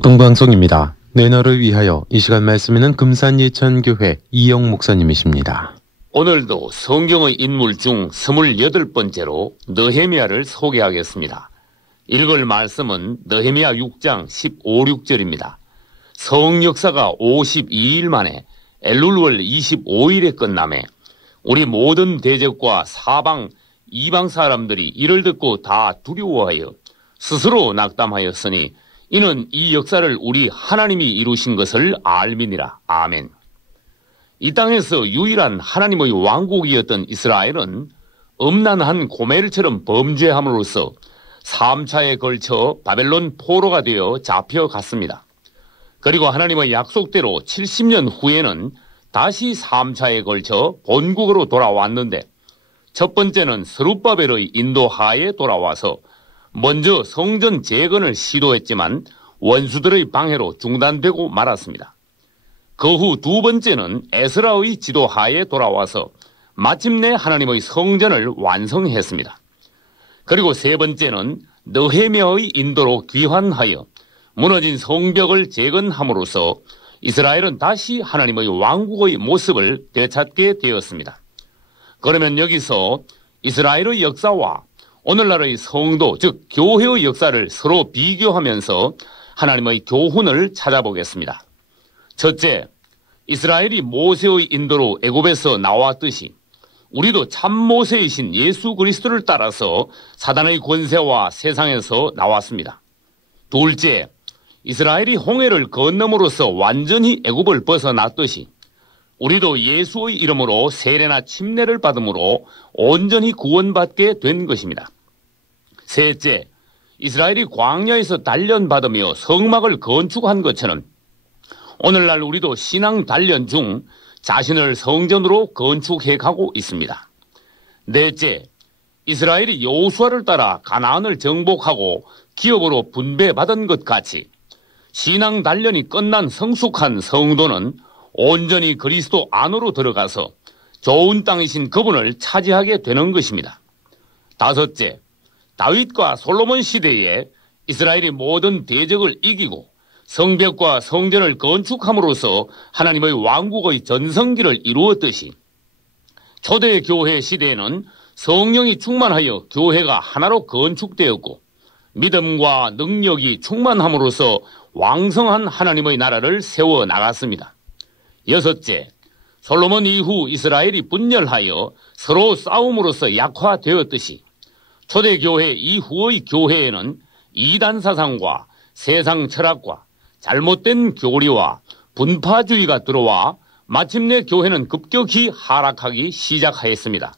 학동방송입니다. 내 너를 위하여 이 시간 말씀에는 금산예천교회 이영 목사님이십니다. 오늘도 성경의 인물 중 28번째로 느헤미야를 소개하겠습니다. 읽을 말씀은 느헤미야 6장 15, 16절입니다. 성역사가 52일 만에 엘룰월 25일에 끝나매 우리 모든 대적과 사방 이방 사람들이 이를 듣고 다 두려워하여 스스로 낙담하였으니 이는 이 역사를 우리 하나님이 이루신 것을 알미니라. 아멘. 이 땅에서 유일한 하나님의 왕국이었던 이스라엘은 음란한 고멜처럼 범죄함으로써 3차에 걸쳐 바벨론 포로가 되어 잡혀갔습니다. 그리고 하나님의 약속대로 70년 후에는 다시 3차에 걸쳐 본국으로 돌아왔는데, 첫 번째는 스룹바벨의 인도하에 돌아와서 먼저 성전 재건을 시도했지만 원수들의 방해로 중단되고 말았습니다. 그 후 두 번째는 에스라의 지도하에 돌아와서 마침내 하나님의 성전을 완성했습니다. 그리고 세 번째는 느헤미야의 인도로 귀환하여 무너진 성벽을 재건함으로써 이스라엘은 다시 하나님의 왕국의 모습을 되찾게 되었습니다. 그러면 여기서 이스라엘의 역사와 오늘날의 성도, 즉 교회의 역사를 서로 비교하면서 하나님의 교훈을 찾아보겠습니다. 첫째, 이스라엘이 모세의 인도로 애굽에서 나왔듯이 우리도 참 모세이신 예수 그리스도를 따라서 사단의 권세와 세상에서 나왔습니다. 둘째, 이스라엘이 홍해를 건너므로써 완전히 애굽을 벗어났듯이 우리도 예수의 이름으로 세례나 침례를 받음으로 온전히 구원받게 된 것입니다. 셋째, 이스라엘이 광야에서 단련받으며 성막을 건축한 것처럼 오늘날 우리도 신앙 단련 중 자신을 성전으로 건축해 가고 있습니다. 넷째, 이스라엘이 여호수아를 따라 가나안을 정복하고 기업으로 분배받은 것 같이 신앙 단련이 끝난 성숙한 성도는 온전히 그리스도 안으로 들어가서 좋은 땅이신 그분을 차지하게 되는 것입니다. 다섯째, 다윗과 솔로몬 시대에 이스라엘이 모든 대적을 이기고 성벽과 성전을 건축함으로써 하나님의 왕국의 전성기를 이루었듯이 초대 교회 시대에는 성령이 충만하여 교회가 하나로 건축되었고 믿음과 능력이 충만함으로써 왕성한 하나님의 나라를 세워 나갔습니다. 여섯째, 솔로몬 이후 이스라엘이 분열하여 서로 싸움으로써 약화되었듯이 초대교회 이후의 교회에는 이단 사상과 세상 철학과 잘못된 교리와 분파주의가 들어와 마침내 교회는 급격히 하락하기 시작하였습니다.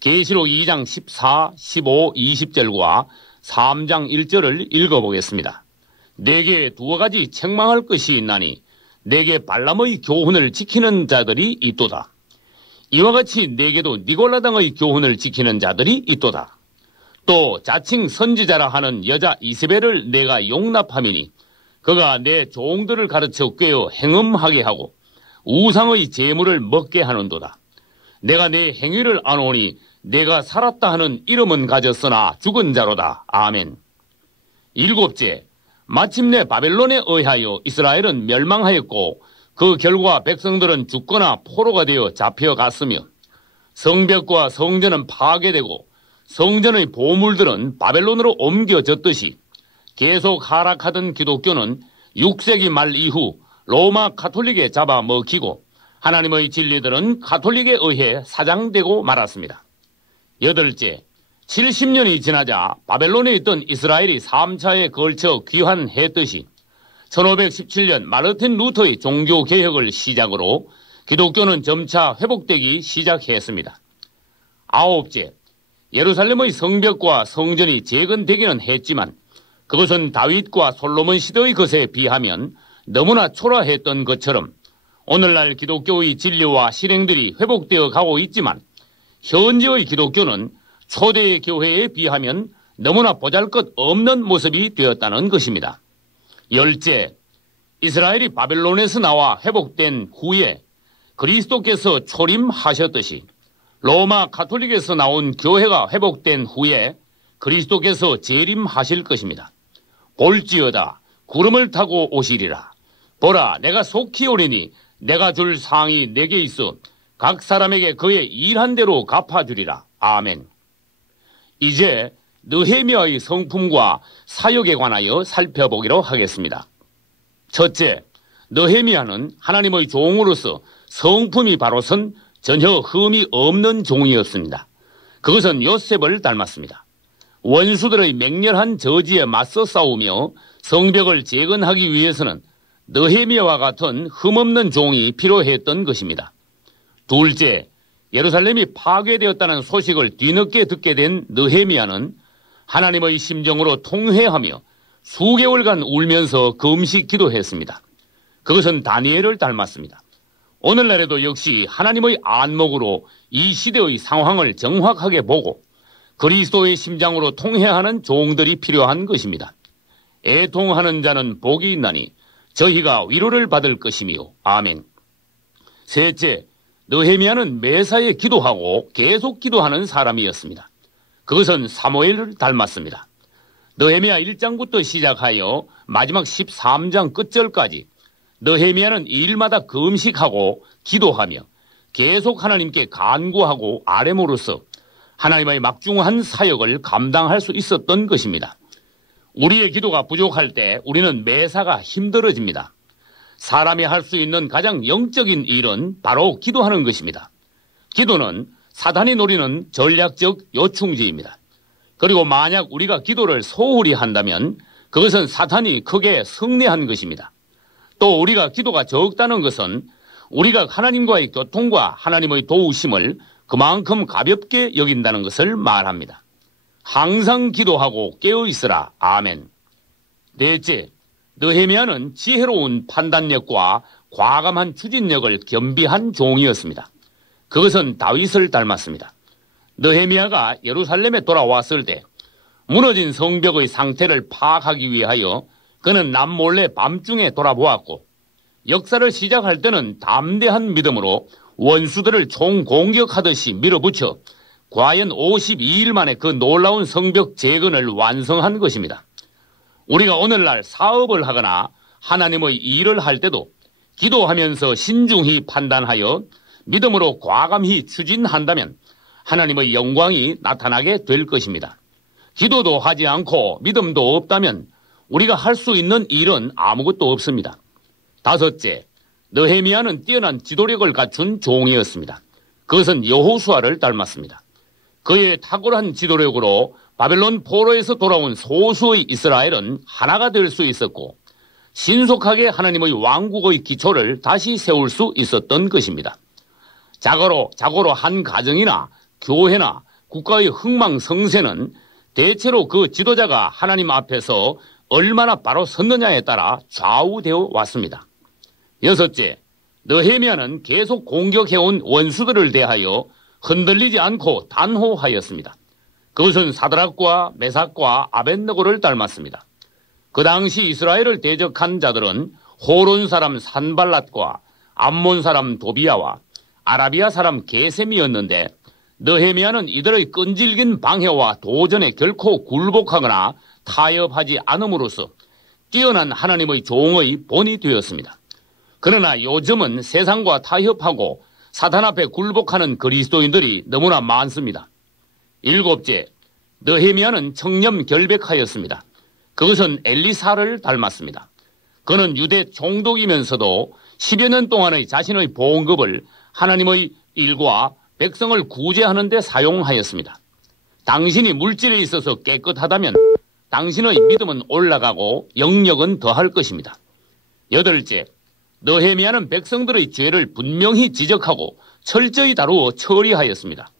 계시록 2장 14, 15, 20절과 3장 1절을 읽어보겠습니다. 내게 두 가지 책망할 것이 있나니 내게 발람의 교훈을 지키는 자들이 있도다. 이와 같이 내게도 니골라 당의 교훈을 지키는 자들이 있도다. 또 자칭 선지자라 하는 여자 이세벨을 내가 용납함이니 그가 내 종들을 가르쳐 꿰어 행음하게 하고 우상의 제물을 먹게 하는도다. 내가 내 행위를 아노니 내가 살았다 하는 이름은 가졌으나 죽은 자로다. 아멘. 일곱째, 마침내 바벨론에 의하여 이스라엘은 멸망하였고 그 결과 백성들은 죽거나 포로가 되어 잡혀갔으며 성벽과 성전은 파괴되고 성전의 보물들은 바벨론으로 옮겨졌듯이 계속 하락하던 기독교는 6세기 말 이후 로마 가톨릭에 잡아먹히고 하나님의 진리들은 가톨릭에 의해 사장되고 말았습니다. 여덟째, 70년이 지나자 바벨론에 있던 이스라엘이 3차에 걸쳐 귀환했듯이 1517년 마르틴 루터의 종교개혁을 시작으로 기독교는 점차 회복되기 시작했습니다. 아홉째, 예루살렘의 성벽과 성전이 재건되기는 했지만 그것은 다윗과 솔로몬 시대의 것에 비하면 너무나 초라했던 것처럼 오늘날 기독교의 진리와 실행들이 회복되어 가고 있지만 현재의 기독교는 초대의 교회에 비하면 너무나 보잘것없는 모습이 되었다는 것입니다. 열째, 이스라엘이 바벨론에서 나와 회복된 후에 그리스도께서 초림하셨듯이 로마 가톨릭에서 나온 교회가 회복된 후에 그리스도께서 재림하실 것입니다. 볼지어다 구름을 타고 오시리라. 보라, 내가 속히 오리니 내가 줄 상이 내게 있어 각 사람에게 그의 일한 대로 갚아주리라. 아멘. 이제 느헤미야의 성품과 사역에 관하여 살펴보기로 하겠습니다. 첫째, 느헤미야는 하나님의 종으로서 성품이 바로선 전혀 흠이 없는 종이었습니다. 그것은 요셉을 닮았습니다. 원수들의 맹렬한 저지에 맞서 싸우며 성벽을 재건하기 위해서는 느헤미야와 같은 흠없는 종이 필요했던 것입니다. 둘째, 예루살렘이 파괴되었다는 소식을 뒤늦게 듣게 된 느헤미야는 하나님의 심정으로 통회하며 수개월간 울면서 금식 기도했습니다. 그것은 다니엘을 닮았습니다. 오늘날에도 역시 하나님의 안목으로 이 시대의 상황을 정확하게 보고 그리스도의 심장으로 통회하는 종들이 필요한 것입니다. 애통하는 자는 복이 있나니 저희가 위로를 받을 것이며. 아멘. 셋째, 느헤미야는 매사에 기도하고 계속 기도하는 사람이었습니다. 그것은 사무엘을 닮았습니다. 느헤미야 1장부터 시작하여 마지막 13장 끝절까지 느헤미야는 일마다 금식하고 기도하며 계속 하나님께 간구하고 아뢰므로써 하나님의 막중한 사역을 감당할 수 있었던 것입니다. 우리의 기도가 부족할 때 우리는 매사가 힘들어집니다. 사람이 할 수 있는 가장 영적인 일은 바로 기도하는 것입니다. 기도는 사단이 노리는 전략적 요충지입니다. 그리고 만약 우리가 기도를 소홀히 한다면 그것은 사탄이 크게 승리한 것입니다. 또 우리가 기도가 적다는 것은 우리가 하나님과의 교통과 하나님의 도우심을 그만큼 가볍게 여긴다는 것을 말합니다. 항상 기도하고 깨어있으라. 아멘. 넷째, 느헤미야는 지혜로운 판단력과 과감한 추진력을 겸비한 종이었습니다. 그것은 다윗을 닮았습니다. 느헤미야가 예루살렘에 돌아왔을 때 무너진 성벽의 상태를 파악하기 위하여 그는 남몰래 밤중에 돌아보았고 역사를 시작할 때는 담대한 믿음으로 원수들을 총공격하듯이 밀어붙여 과연 52일 만에 그 놀라운 성벽 재건을 완성한 것입니다. 우리가 오늘날 사업을 하거나 하나님의 일을 할 때도 기도하면서 신중히 판단하여 믿음으로 과감히 추진한다면 하나님의 영광이 나타나게 될 것입니다. 기도도 하지 않고 믿음도 없다면 우리가 할 수 있는 일은 아무것도 없습니다. 다섯째, 느헤미야는 뛰어난 지도력을 갖춘 종이었습니다. 그것은 여호수아를 닮았습니다. 그의 탁월한 지도력으로 바벨론 포로에서 돌아온 소수의 이스라엘은 하나가 될 수 있었고 신속하게 하나님의 왕국의 기초를 다시 세울 수 있었던 것입니다. 자고로 한 가정이나 교회나 국가의 흥망성쇠는 대체로 그 지도자가 하나님 앞에서 얼마나 바로 섰느냐에 따라 좌우되어 왔습니다. 여섯째, 느헤미야는 계속 공격해온 원수들을 대하여 흔들리지 않고 단호하였습니다. 그것은 사드락과 메삭과 아벳느고를 닮았습니다. 그 당시 이스라엘을 대적한 자들은 호론 사람 산발랏과 암몬 사람 도비야와 아라비아 사람 게셈이었는데 느헤미야는 이들의 끈질긴 방해와 도전에 결코 굴복하거나 타협하지 않음으로써 뛰어난 하나님의 종의 본이 되었습니다. 그러나 요즘은 세상과 타협하고 사탄 앞에 굴복하는 그리스도인들이 너무나 많습니다. 일곱째, 느헤미야는 청렴결백하였습니다. 그것은 엘리사를 닮았습니다. 그는 유대 총독이면서도 10여 년 동안의 자신의 봉급을 하나님의 일과 백성을 구제하는 데 사용하였습니다. 당신이 물질에 있어서 깨끗하다면 당신의 믿음은 올라가고 영력은 더할 것입니다. 여덟째, 느헤미야는 백성들의 죄를 분명히 지적하고 철저히 다루어 처리하였습니다.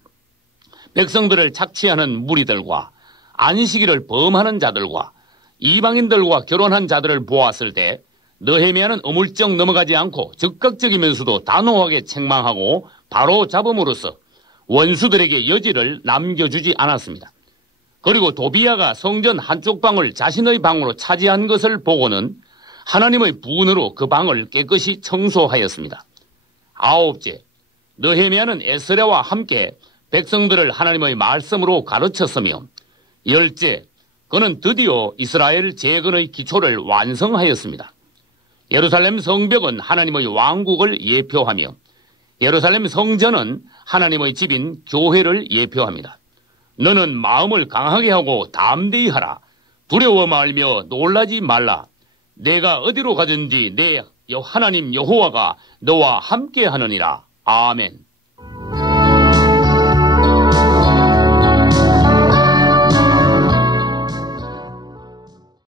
백성들을 착취하는 무리들과 안식일을 범하는 자들과 이방인들과 결혼한 자들을 보았을 때 느헤미야는 어물쩍 넘어가지 않고 즉각적이면서도 단호하게 책망하고 바로 잡음으로써 원수들에게 여지를 남겨주지 않았습니다. 그리고 도비야가 성전 한쪽 방을 자신의 방으로 차지한 것을 보고는 하나님의 분으로 그 방을 깨끗이 청소하였습니다. 아홉째, 느헤미야는 에스라와 함께 백성들을 하나님의 말씀으로 가르쳤으며 열째, 그는 드디어 이스라엘 재건의 기초를 완성하였습니다. 예루살렘 성벽은 하나님의 왕국을 예표하며 예루살렘 성전은 하나님의 집인 교회를 예표합니다. 너는 마음을 강하게 하고 담대히 하라. 두려워 말며 놀라지 말라. 내가 어디로 가든지 내 하나님 여호와가 너와 함께 하느니라. 아멘.